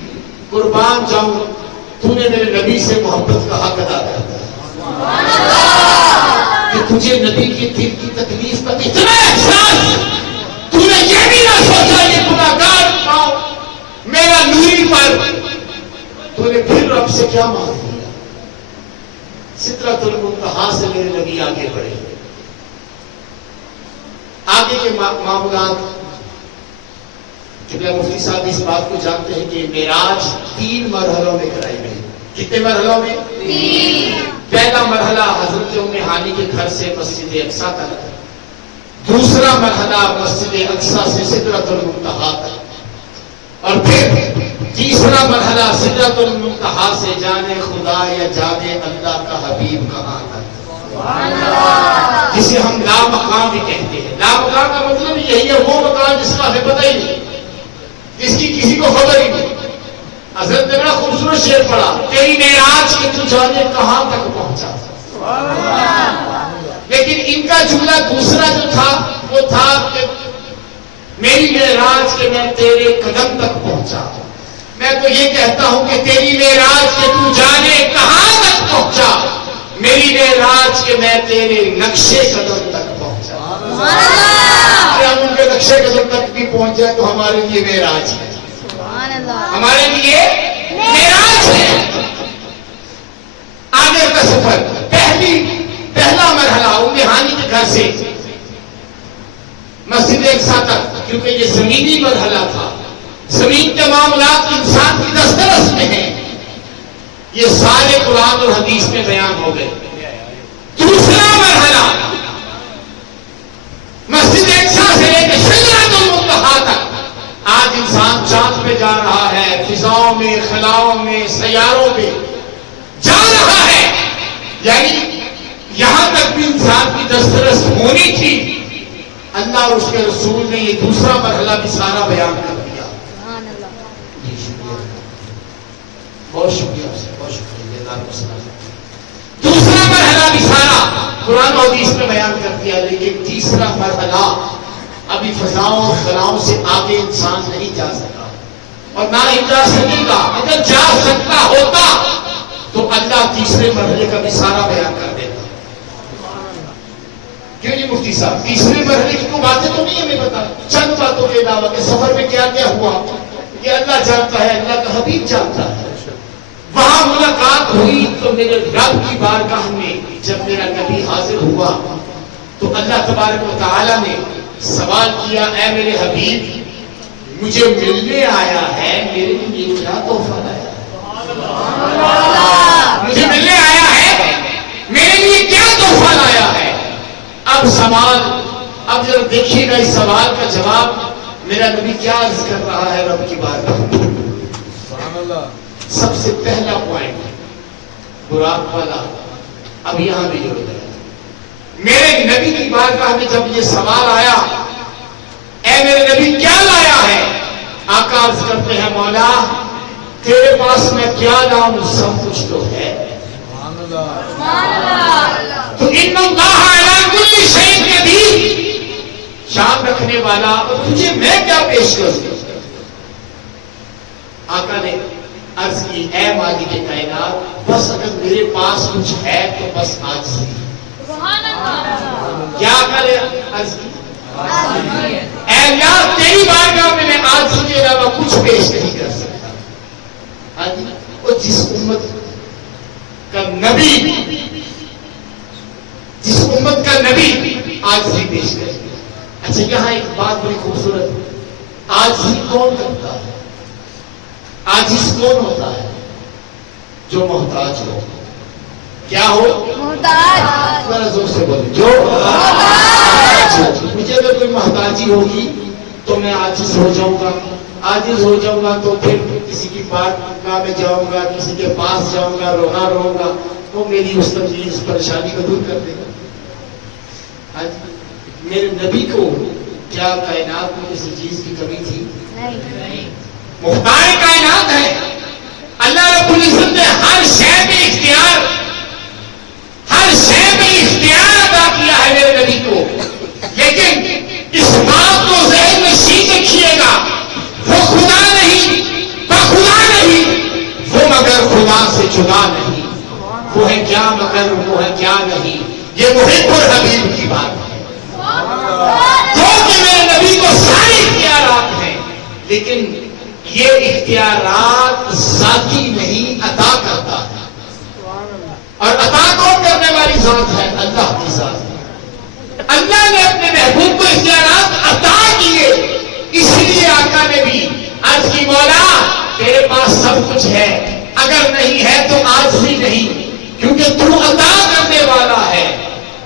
قربان جاؤں تو نے میرے نبی سے محبت کا حق ادا کرتا ہے کہ تجھے نبی کی دل کی تکلیف کا اتنا احساس، تو نے یہ بھی نہ سوچا یہ گناہگار پاؤں میرا نوری پر، تو نے پھر رب سے کیا مانگ لیا؟ سدرۃ المنتہا سے میرے نبی آگے بڑھے۔ آگے کے معاملات قبلہ مفتی صاحب اس بات کو جانتے ہیں کہ معراج 3 مرحلوں میں کرائی گئی۔ کتنے مرحلوں میں؟ 3۔ پہلا مرحلہ حضرت ام ہانی کے گھر سے مسجد اقصیٰ تک، دوسرا مرحلہ مسجد اقصیٰ سے سدرۃ المنتہا تک، اور پھر تیسرا مرحلہ سدرۃ المنتہا سے جانے خدا یا جانے اللہ کا حبیب کہاں تک۔ جسے ہم لا مقام بھی کہتے ہیں. لا مقام کا مطلب یہی ہے وہ مقام جس کا ہمیں پتہ ہی نہیں, جس کی کسی کو خبر ہی نہیں. حضرت نے بڑا خوبصورت شعر پڑھا, تیری معراج کے تو جانے کہاں تک پہنچا. لیکن ان کا جملہ دوسرا جو تھا وہ تھا کہ میری معراج کے میں تیرے قدم تک پہنچا. میں تو یہ کہتا ہوں کہ تیری معراج کے تو جانے کہاں تک پہنچا, میری معراج کے میں تیرے نقشے قدم تک پہنچا. اگر ہم ان کے نقشے قدم تک بھی پہنچ جائے تو ہمارے لیے معراج ہے, ہمارے لیے معراج ہے. آگے کا سفر, پہلا مرحلہ ام ہانی کے گھر سے مسجد اقصیٰ تک, کیونکہ یہ زمینی مرحلہ تھا, زمین کے معاملات انسان کی دسترس میں ہیں, یہ سارے قرآن اور حدیث میں بیان ہو گئے. دوسرا مرحلہ مسجد اقصیٰ سے لے کے سدرۃ المنتہا تک, آج انسان چاند پہ جا رہا ہے, فضاؤں میں, خلاؤں میں, سیاروں پہ جا رہا ہے. یعنی یہاں تک بھی انسان کی دسترس ہونی تھی. اللہ اور اس کے رسول نے یہ دوسرا مرحلہ بھی سارا بیان کر دیا. جی شکریہ, بہت شکریہ آپ سے, بہت شکریہ. دوسرا مرحلہ بھی سارا قرآن و حدیث میں بیان کر دیا. لیکن تیسرا مرحلہ ابھی فضاؤں اور خلاؤں سے آگے انسان نہیں جا سکا, اور نہ ہی جا سکے گا. اگر جا سکتا ہوتا تو اللہ تیسرے مرحلے کا بھی سارا بیان کر دیتا. کیوں نہیں مفتی صاحب, تیسرے مرحلے کی کوئی باتیں تو نہیں ہمیں بتا, چند باتوں کے علاوہ کہ سفر میں کیا کیا ہوا یہ اللہ جانتا ہے, اللہ کا حبیب جانتا ہے. وہاں ملاقات ہوئی تو میرے رب کی بارگاہ میں جب میرا نبی حاضر ہوا تو اللہ تبارک و تعالی نے سوال کیا, اے میرے حبیب مجھے ملنے آیا ہے, میرے لیے کیا تحفہ لایا ہے؟ مجھے ملنے آیا ہے, میرے لیے کیا تحفہ لایا ہے؟ اب سوال, اب جب دیکھیے گا اس سوال کا جواب میرا نبی کیا عرض کر رہا ہے رب کی بارگاہ میں. سب سے پہلا پوائنٹ براق والا اب یہاں بھی جڑ گیا. میرے نبی کی بارگاہ میں جب یہ سوال آیا, اے میرے نبی کیا لایا ہے, آقا عرض کرتے ہیں مولا تیرے پاس میں کیا لاؤں, سب کچھ تو ہے. تو ان اللہ علی کل شیء قدیر, شان رکھنے والا, اور تجھے میں کیا پیش کروں. آقا نے عرض کی, اے مالک کائنات بس اگر میرے پاس کچھ ہے تو بس آج سے. کیا کرے عرض کی, اے اللہ تیری بارگاہ میں آج کے علاوہ کچھ پیش نہیں کر سکتا. اور جس امت کا نبی, جس امت کا نبی آج سے پیش کرے. اچھا یہاں ایک بات بڑی خوبصورت, آج ہی کون کرتا ہے, عاجز کون ہوتا ہے؟ جو محتاج ہو. کیا ہو؟ محتاج. ذرا زور سے بولیں, جو محتاج ہو. مجھے اگر کوئی محتاجی ہوگی تو میں عاجز ہو جاؤں گا, عاجز ہو جاؤں گا تو پھر کسی کی بارگاہ میں جاؤں گا, کسی کے پاس جاؤں گا, رونا رہوں گا, وہ میری اس تکلیف پریشانی کو دور کر دے گا. میرے نبی کو کیا کائنات میں کسی چیز کی کمی تھی؟ نہیں. مختار کائنات ہے. اللہ رب العزت نے ہر شے میں اختیار, ہر شے میں اختیار ادا کیا ہے میرے نبی کو. لیکن اس بات کو ذہن میں سیکھ رکھیے گا, وہ خدا نہیں, بخدا نہیں, وہ مگر خدا سے جدا نہیں. وہ ہے کیا مگر وہ ہے کیا نہیں. یہ محب الحبیب کی بات ہے. تو کہ میرے نبی کو سارے اختیارات ہیں, لیکن یہ اختیارات ذاتی نہیں, عطا کرتا ہے. اور عطا کون کرنے والی ذات ہے؟ اللہ کی ذات ہے. اللہ نے اپنے محبوب کو اختیارات عطا کیے, اس لیے آقا نے بھی عرض کی, مولا تیرے پاس سب کچھ ہے, اگر نہیں ہے تو آج بھی نہیں, کیونکہ تو عطا کرنے والا ہے,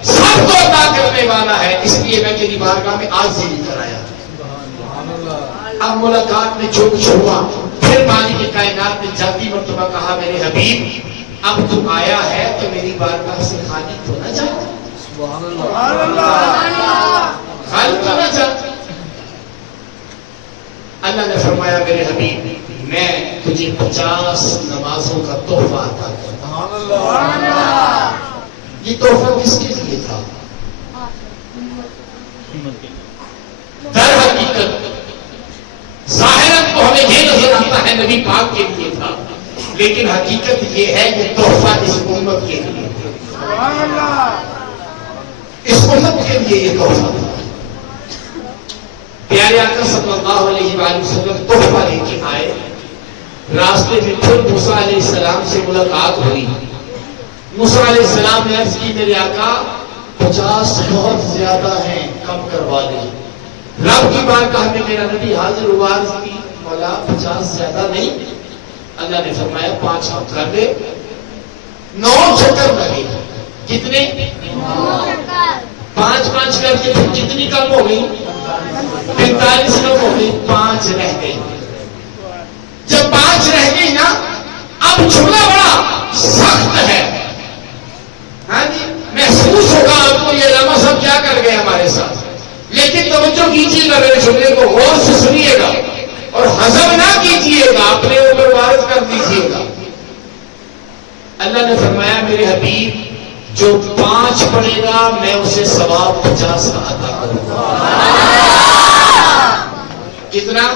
سب کو عطا کرنے والا ہے. اس لیے میں تیری بارگاہ میں آج سے لے کر آیا. اب ملاقات میں جو کچھ ہوا, پھر مالک کائنات نے جاتی مرتبہ کہا, میرے حبیب اب تو آیا ہے تو میری بارگاہ سے خالی تو نہ جا. خالق ہونا چاہتا. اللہ نے فرمایا میرے حبیب میں تجھے 50 نمازوں کا تحفہ عطا کرتا ہوں. یہ تحفہ کس کے لیے تھا؟ در حقیقت ظاہراً تو ہمیں یہ نظر آتا ہے نبی پاک کے لیے تھا، لیکن حقیقت یہ ہے کہ تحفہ اس امت کے لیے تھا. اس امت کے لیے یہ تحفہ تھا. پیارے آقا صلی اللہ علیہ وآلہ وسلم تحفہ لے کے آئے. راستے میں پھر موسیٰ علیہ السلام سے ملاقات ہوئی. موسیٰ علیہ السلام نے عرض کی میرے آقا 50 بہت زیادہ ہیں، کم کروا دیں. رب کی بارگاہ میں میرا نبی حاضر ہوا، عرض کی مولا 50 زیادہ نہیں. اللہ نے فرمایا 5 ہم کر دے. 9 چکر لگے. کتنے؟ 5 کر کے پھر کتنی کم ہو گئی؟ 45 کم ہو گئی. 5 رہ گئی. جب 5 رہ گئی نا، اب جملہ بڑا سخت ہے. ہاں جی، محسوس ہوگا آپ کو یہ علامہ صاحب کیا کر گئے ہمارے ساتھ، لیکن توجہ کیجیے گا، میرے جملے کو غور سے سنیے گا اور ہضم نہ کیجیے گا، اپنے اوپر وارد کر دیجیے گا. اللہ نے فرمایا میرے حبیب جو 5 پڑھے گا میں اسے ثواب 50 کا عطا کروں گا. کتنا؟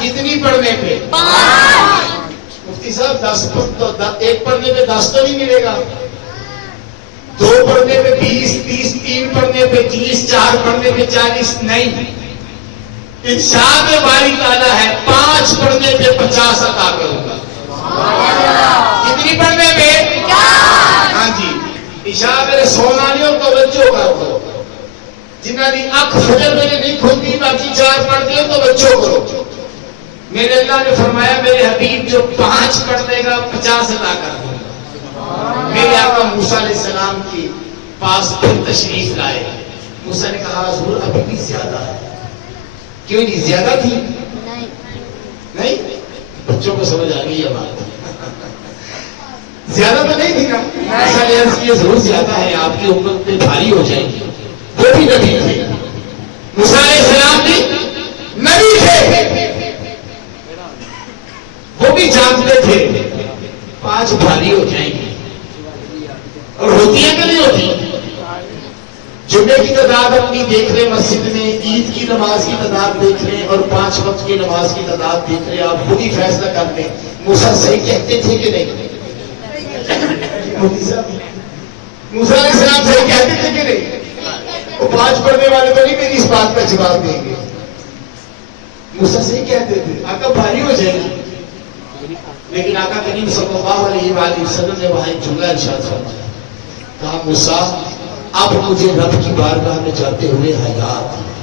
کتنی پڑھنے پہ؟ 5. مفتی صاحب 10 تو 1 پڑھنے پہ 10 تو نہیں ملے گا. 2 پڑھنے پہ 20 30، 3 پڑھنے پہ 30، 4 پڑھنے پہ 40 نہیں. ارشاد باری تعالیٰ ہے 5 پڑھنے پہ 50 عطا کروں گا. کتنی پڑھنے پہ؟ 50. ہاں جی، ارشاد میرے سونالیوں کو توجہ کرو. جنہاں دی اکھ فجر میں نہیں کھلتی باقی 4 پڑھتے ہو تو توجہ کرو. میرے اللہ نے فرمایا میرے حبیب جو 5 پڑھ لے گا 50 عطا کر دوں گا. میرے آقا موسیٰ علیہ السلام کے پاس پھر تشریف لائے. موسیٰ نے کہا حضور ابھی بھی زیادہ ہے. کیوں نہیں زیادہ تھی؟ نہیں، بچوں کو سمجھ آ گئی یہ بات. زیادہ تو نہیں تھی نا. موسیٰ نے عرض کیا ضرور زیادہ ہے، آپ کی امت میں بھاری ہو جائے گی. وہ بھی نبی تھے. موسیٰ علیہ السلام بھی نبی تھے، وہ بھی جانتے تھے 5 بھاری ہو جائیں گے. اور ہوتی ہے کہ نہیں ہوتی؟ جمعے کی تعداد اپنی دیکھ لیں مسجد میں، عید کی نماز کی تعداد دیکھ لیں اور 5 وقت کی نماز کی تعداد دیکھ لیں. آپ خود ہی فیصلہ کر لیں موسیٰ صحیح کہتے تھے کہ نہیں. موسیٰ علیہ السلام صحیح کہتے تھے کہ نہیں؟ وہ 5 پڑھنے والے تو نہیں میری اس بات کا جواب دیں گے. موسیٰ صحیح کہتے تھے آقا بھاری ہو جائے گی. لیکن آقا کریم صلی اللہ علیہ وآلہ وسلم نے وہاں ایک جملہ ارشاد فرمایا. کہا موسیٰ اب مجھے رب کی بارگاہ میں جاتے ہوئے حیا آتی ہے.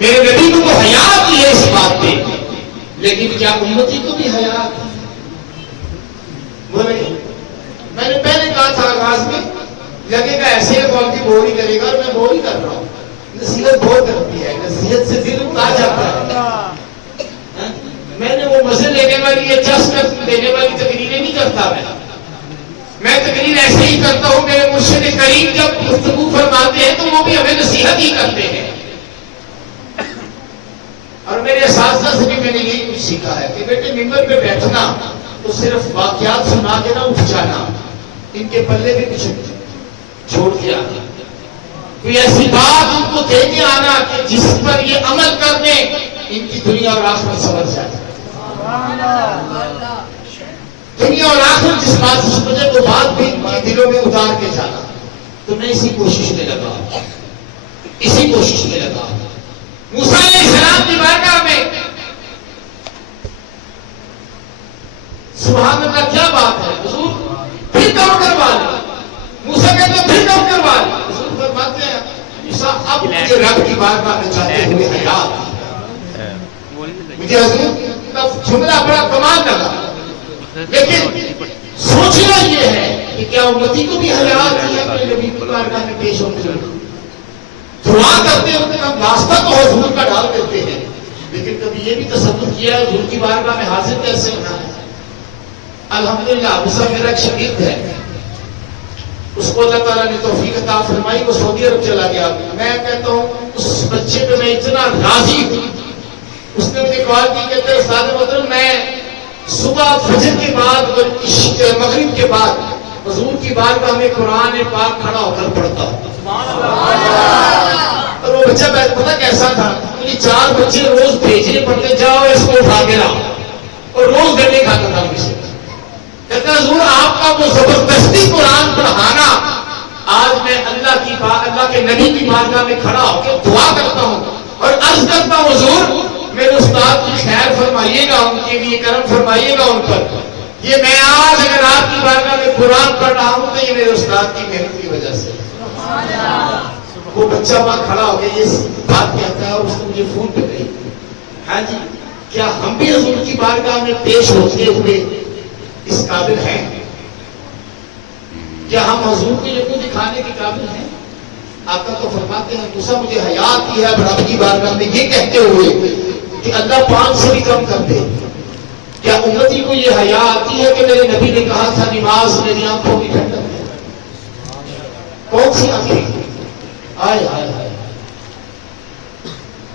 میرے نبی کو تو حیا آتی ہے اس بات پہ، لیکن کیا امتی کو بھی حیا آتی ہے؟ بولے میں نے پہلے کہا تھا آغاز میں لگے گا ایسے قوم کی بوری کرے گا، اور میں بوری کر رہا ہوں. نصیحت بہت کرتی ہے، نصیحت سے دل اتار جاتا ہے. میں نے وہ مزے لینے والی یا جذب دینے والی تقریریں نہیں کرتا. میں تقریر ایسے ہی کرتا ہوں. میرے مرشد کریم جب گفتگو فرماتے ہیں تو وہ بھی ہمیں نصیحت ہی کرتے ہیں. اور میرے اساتذہ سے بھی میں نے یہی کچھ سیکھا ہے کہ بیٹے ممبر پہ بیٹھنا تو صرف واقعات سنا کے نہ اٹھ جانا، ان کے پلے بھی کچھ چھوڑ کے آنا. کوئی ایسی بات ان کو دے کے آنا کہ جس پر یہ عمل کرنے ان کی دنیا اور آخرت سمجھ جائے. دنیا اور آخرت جس بات سے سمجھے وہ بات بھی ان کے دلوں میں اتار کے جانا. تو میں اسی کوشش میں لگا. موسیٰ علیہ السلام کی بارگاہ میں سبحان اللہ کیا بات ہے. حضور پھر کام کروا لیں. موسیٰ کہتے ہیں پھر کام کروا لیں. حضور فرماتے ہیں موسیٰ اب مجھے رب کی بارگاہ میں جاتے ہوئے حیا آتی ہے. مجھے حضور کا جملہ بڑا کمال لگا، لیکن سوچنا یہ ہے کہ کیا امتی کو بھی حیا آتی ہے کہ نبی کی بارگاہ میں پیش ہوتے ہیں. دعا کرتے ہوتے ہم راستہ تو حضور کا ڈال دیتے ہیں، لیکن کبھی یہ بھی تصور کیا ہے حضور کی بارگاہ میں حاضر کیسے ہونا ہے. الحمدللہ موسیٰ میرا ایک شاگرد ہے. اس کو اللہ تعالیٰ نے توفیق عطا فرمائی، وہ سعودی عرب چلا گیا. میں کہتا ہوں اس بچے پہ میں اتنا راضی ہوں. اس نے مجھے کال کی، کہتے ہیں استاد محترم میں صبح فجر کے بعد مغرب کے بعد حضور کی بارگاہ میں قرآن پاک کھڑا ہو کر پڑھتا ہوں. اور وہ بچہ پتا کیسا تھا، مجھے 4 بچے روز بھیجنے پڑتے، جاؤ اس کو اٹھا کے لاؤ، اور روز گنے کھاتا تھا مجھ سے. کہتا حضور آپ کا وہ زبردستی قرآن پڑھانا، آج میں اللہ کے نبی کی بارگاہ میں کھڑا ہو کے دعا کرتا ہوں اور عرض کرتا ہوں حضور میرے استاد کی خیر فرمائیے گا، ان کے لیے کرم فرمائیے گا ان پر. یہ میں آج اگر آپ کی بارگاہ میں قرآن پڑھ رہا ہوں تو یہ میرے استاد کی محنت کی وجہ سے. وہ بچہ وہاں کھڑا ہو گیا یہ بات کہتا ہے، اور اس نے مجھے فون پہ کہی، ہاں جی کیا ہم بھی حضور کی بارگاہ میں پیش ہوتے ہوئے اس قابل ہیں؟ کیا ہم حضور کے لیے کو دکھانے کے قابل ہیں؟ آقا تو فرماتے ہیں موسیٰ مجھے حیا آتی ہے رب کی بارگاہ میں یہ کہتے ہوئے کہ اللہ 5 سے بھی کم کر دے. کیا امتی کو یہ حیا آتی ہے کہ میرے نبی نے کہا تھا نماز میری آنکھوں کی ٹھنڈک ہے؟ کون سی آنکھیں؟ آئے آئے آئے.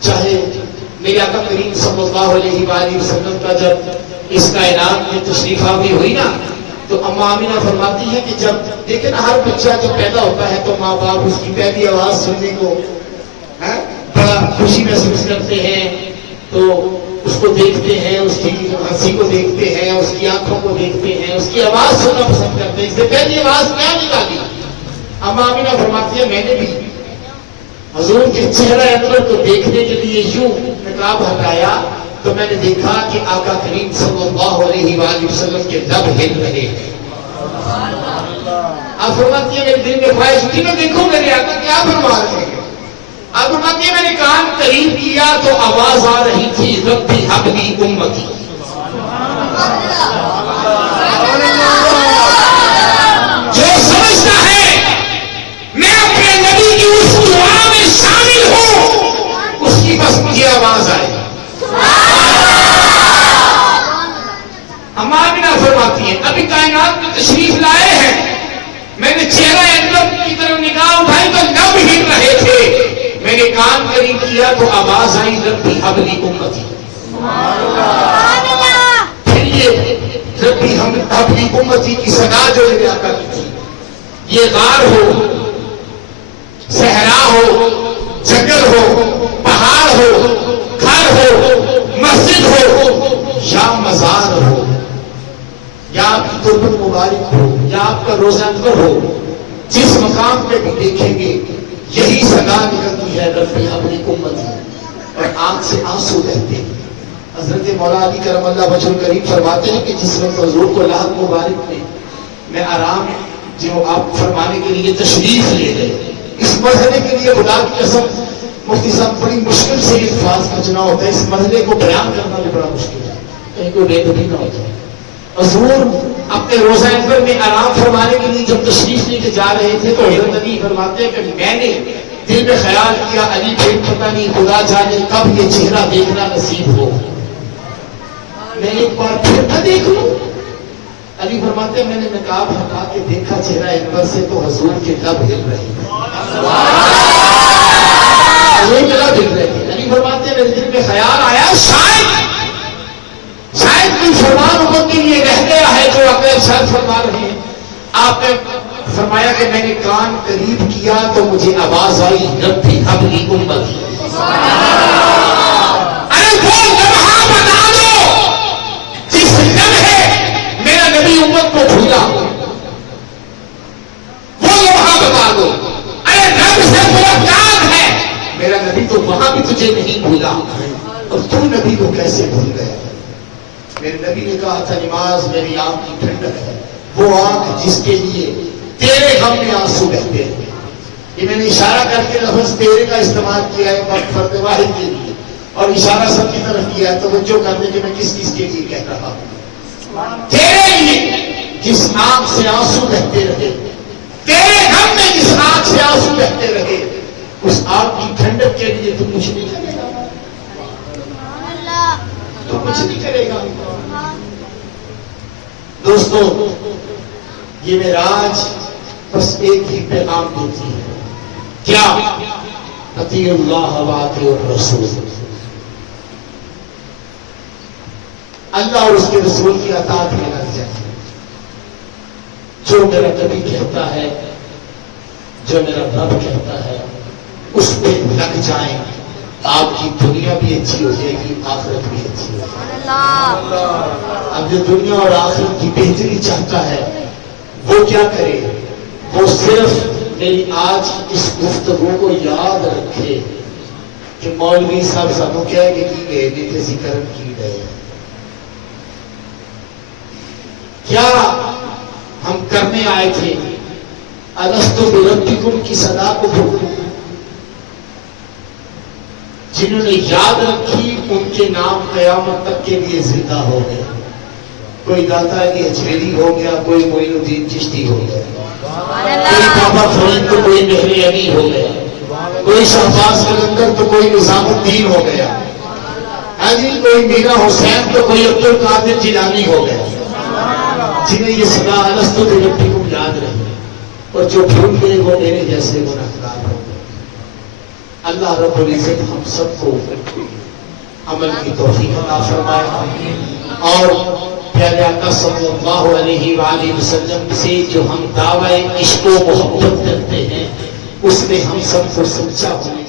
چاہے میرے آقا کریم صلی اللہ علیہ وآلہ وسلم کا جب اس کائنات میں تشریف آوری ہوئی نا، تو اماں آمینہ فرماتی ہے کہ جب دیکھیں نا ہر بچہ جب پیدا ہوتا ہے تو ماں باپ اس کی پہلی آواز سننے کو بڑا خوشی محسوس کرتے ہیں، تو اس کو دیکھتے ہیں، اس کی ہنسی کو دیکھتے ہیں، اس کی آنکھوں کو دیکھتے ہیں، اس کی آواز سننا پسند کرتے ہیں. اس سے پہلی آواز کیا نکالی؟ اماں آمینہ فرماتی ہے میں نے بھی حضور کے چہرہ انور کو دیکھنے کے لیے یوں نقاب ہٹایا تو میں نے دیکھا کہ آقا کریم صلی اللہ علیہ وآلہ وسلم کے لب ہل رہے ہیں. آپ فرماتی ہے میرے دل میں خواہش اٹھی میں دیکھوں میرے آقا کیا فرما رہے ہیں. آپ فرماتی ہے میں نے کان قریب کیا تو آواز آ رہی تھی ربی حب لی امتی. جو سمجھتا ہے میں اپنے نبی کی اس دعا میں شامل ہوں اس کی بس مجھے آواز آئے. امامنا فرماتی ہے ابھی کائنات میں تشریف لائے ہیں، میں نے چہرہ انور کی طرف نگاہ اٹھائی تو لب ہل رہے تھے، میں نے کان قریب کیا تو آواز آئی ربی حب لی امتی. پھر یہ ربی حب لی امتی کی صدا جو میرے آقا کی تھی، یہ غار ہو، صحرا ہو، جنگل ہو، پہاڑ ہو، گھر ہو، مسجد ہو یا مزار ہو یا آپ کی تربت مبارک ہو یا آپ کا روزہ انور ہو، جس مقام پہ بھی دیکھیں گے یہی صدا نکلتی ہے ربی حب لی امتی، اور آنکھ سے آنسو بہتے ہیں. حضرت مولا علی کرم اللہ وجہ الکریم فرماتے ہیں کہ جس وقت حضور کو لحد مبارک میں آرام جو آپ فرمانے کے لیے تشریف لے گئے، اس مرحلے کے لیے خدا کی قسم مفتی صاحب بڑی مشکل سے الفاظ بچنا ہوتا ہے، اس مرحلے کو بیان کرنا بھی بڑا مشکل ہے، کہیں کوئی بے دبی نہ ہو جائے. حضور اپنے روزہ انور میں آرام فرمانے کے لیے جب تشریف لے کے جا رہے تھے تو حضرت علی فرماتے ہیں کہ میں نے دل میں خیال کیا علی پھر پتہ نہیں خدا جانے کب یہ چہرہ دیکھنا نصیب ہو، میں ایک بار پھر نہ دیکھ لوں. علی فرماتے ہیں میں نے نقاب ہٹا کے دیکھا چہرہ انور سے تو حضور کے لب ہل رہے تھے، حضور کے لب ہل رہے تھے. علی فرماتے ہیں میرے دل میں خیال آیا شاید کوئی فرمان امت کے لیے رہ گیا ہے جو اکرم صاحب فرما رہے ہیں. آپ نے فرمایا کہ میں نے کان قریب کیا تو مجھے آواز آئی ربی حب لی امتی. ارے وہ لمحہ بتا دو جس لمحے میرا نبی امت کو بھولا، وہ لمحہ بتا دو. ارے رب سے ملاقات ہے، میرا نبی تو وہاں بھی تجھے نہیں بھولا اور تو نبی کو کیسے بھول گیا. میرے نبی نے کہا تھا نماز میری آنکھ کی ٹھنڈک ہے، وہ آنکھ جس کے لیے تیرے غم میں آنسو بہتے ہیں. یہ میں نے اشارہ کر کے لفظ تیرے کا استعمال کیا ہے وقت فرد واحد کے لیے، اور اشارہ سب کی طرف کیا ہے توجہ کرنے کہ میں کس کس کے لیے کہہ رہا ہوں. تیرے لیے جس آنکھ سے آنسو بہتے رہے، تیرے غم میں جس آنکھ سے آنسو بہتے رہے، اس آنکھ کی ٹھنڈک کے لیے تو کچھ نہیں کرے گا، تو کچھ نہیں کرے گا. دوستو یہ معراج بس ایک ہی پیغام دیتی ہے، کیا؟ اطیع اللہ و اطیع الرسول، اللہ اور اس کے رسول کی اطاعت میں لگ جائیں۔ جو میرا نبی کہتا ہے، جو میرا رب کہتا ہے، اس پہ لگ جائیں، آپ کی دنیا بھی اچھی ہو جائے گی، آخرت بھی اچھی ہو جائے گی۔ اب جو دنیا اور آخرت کی بہتری چاہتا ہے وہ کیا کرے؟ وہ صرف میری آج اس گفتگو کو یاد رکھے کہ مولوی صاحب سانو کہہ کے کی گئے نہیں تے اسی کرم کی گئے، کیا ہم کرنے آئے تھے؟ الست بربکم کی صدا کو جنہوں نے یاد رکھی ان کے نام قیامت تک کے لیے زندہ ہو گئے۔ کوئی داتا کی اجمیری ہو گیا، کوئی معین الدین چشتی ہو گیا، کوئی بابا فرید تو کوئی مہر علی ہو گیا، کوئی شہباز قلندر تو کوئی نظام الدین ہو گیا، ہاں جی، کوئی میرا حسین تو کوئی عبد القادر جیلانی ہو گیا، جنہیں یہ صدا الست بربکم یاد رہی، اور جو بھول گئے وہ میرے جیسے گنہگار ہو گئے۔ اللہ رب العزت ہم سب کو عمل کی توفیق عطا فرمائے، اور پیارے آقا صلی اللہ علیہ وآلہ وسلم سے جو ہم دعوی عشق و محبت کرتے ہیں اس میں ہم سب کو سچا ہونے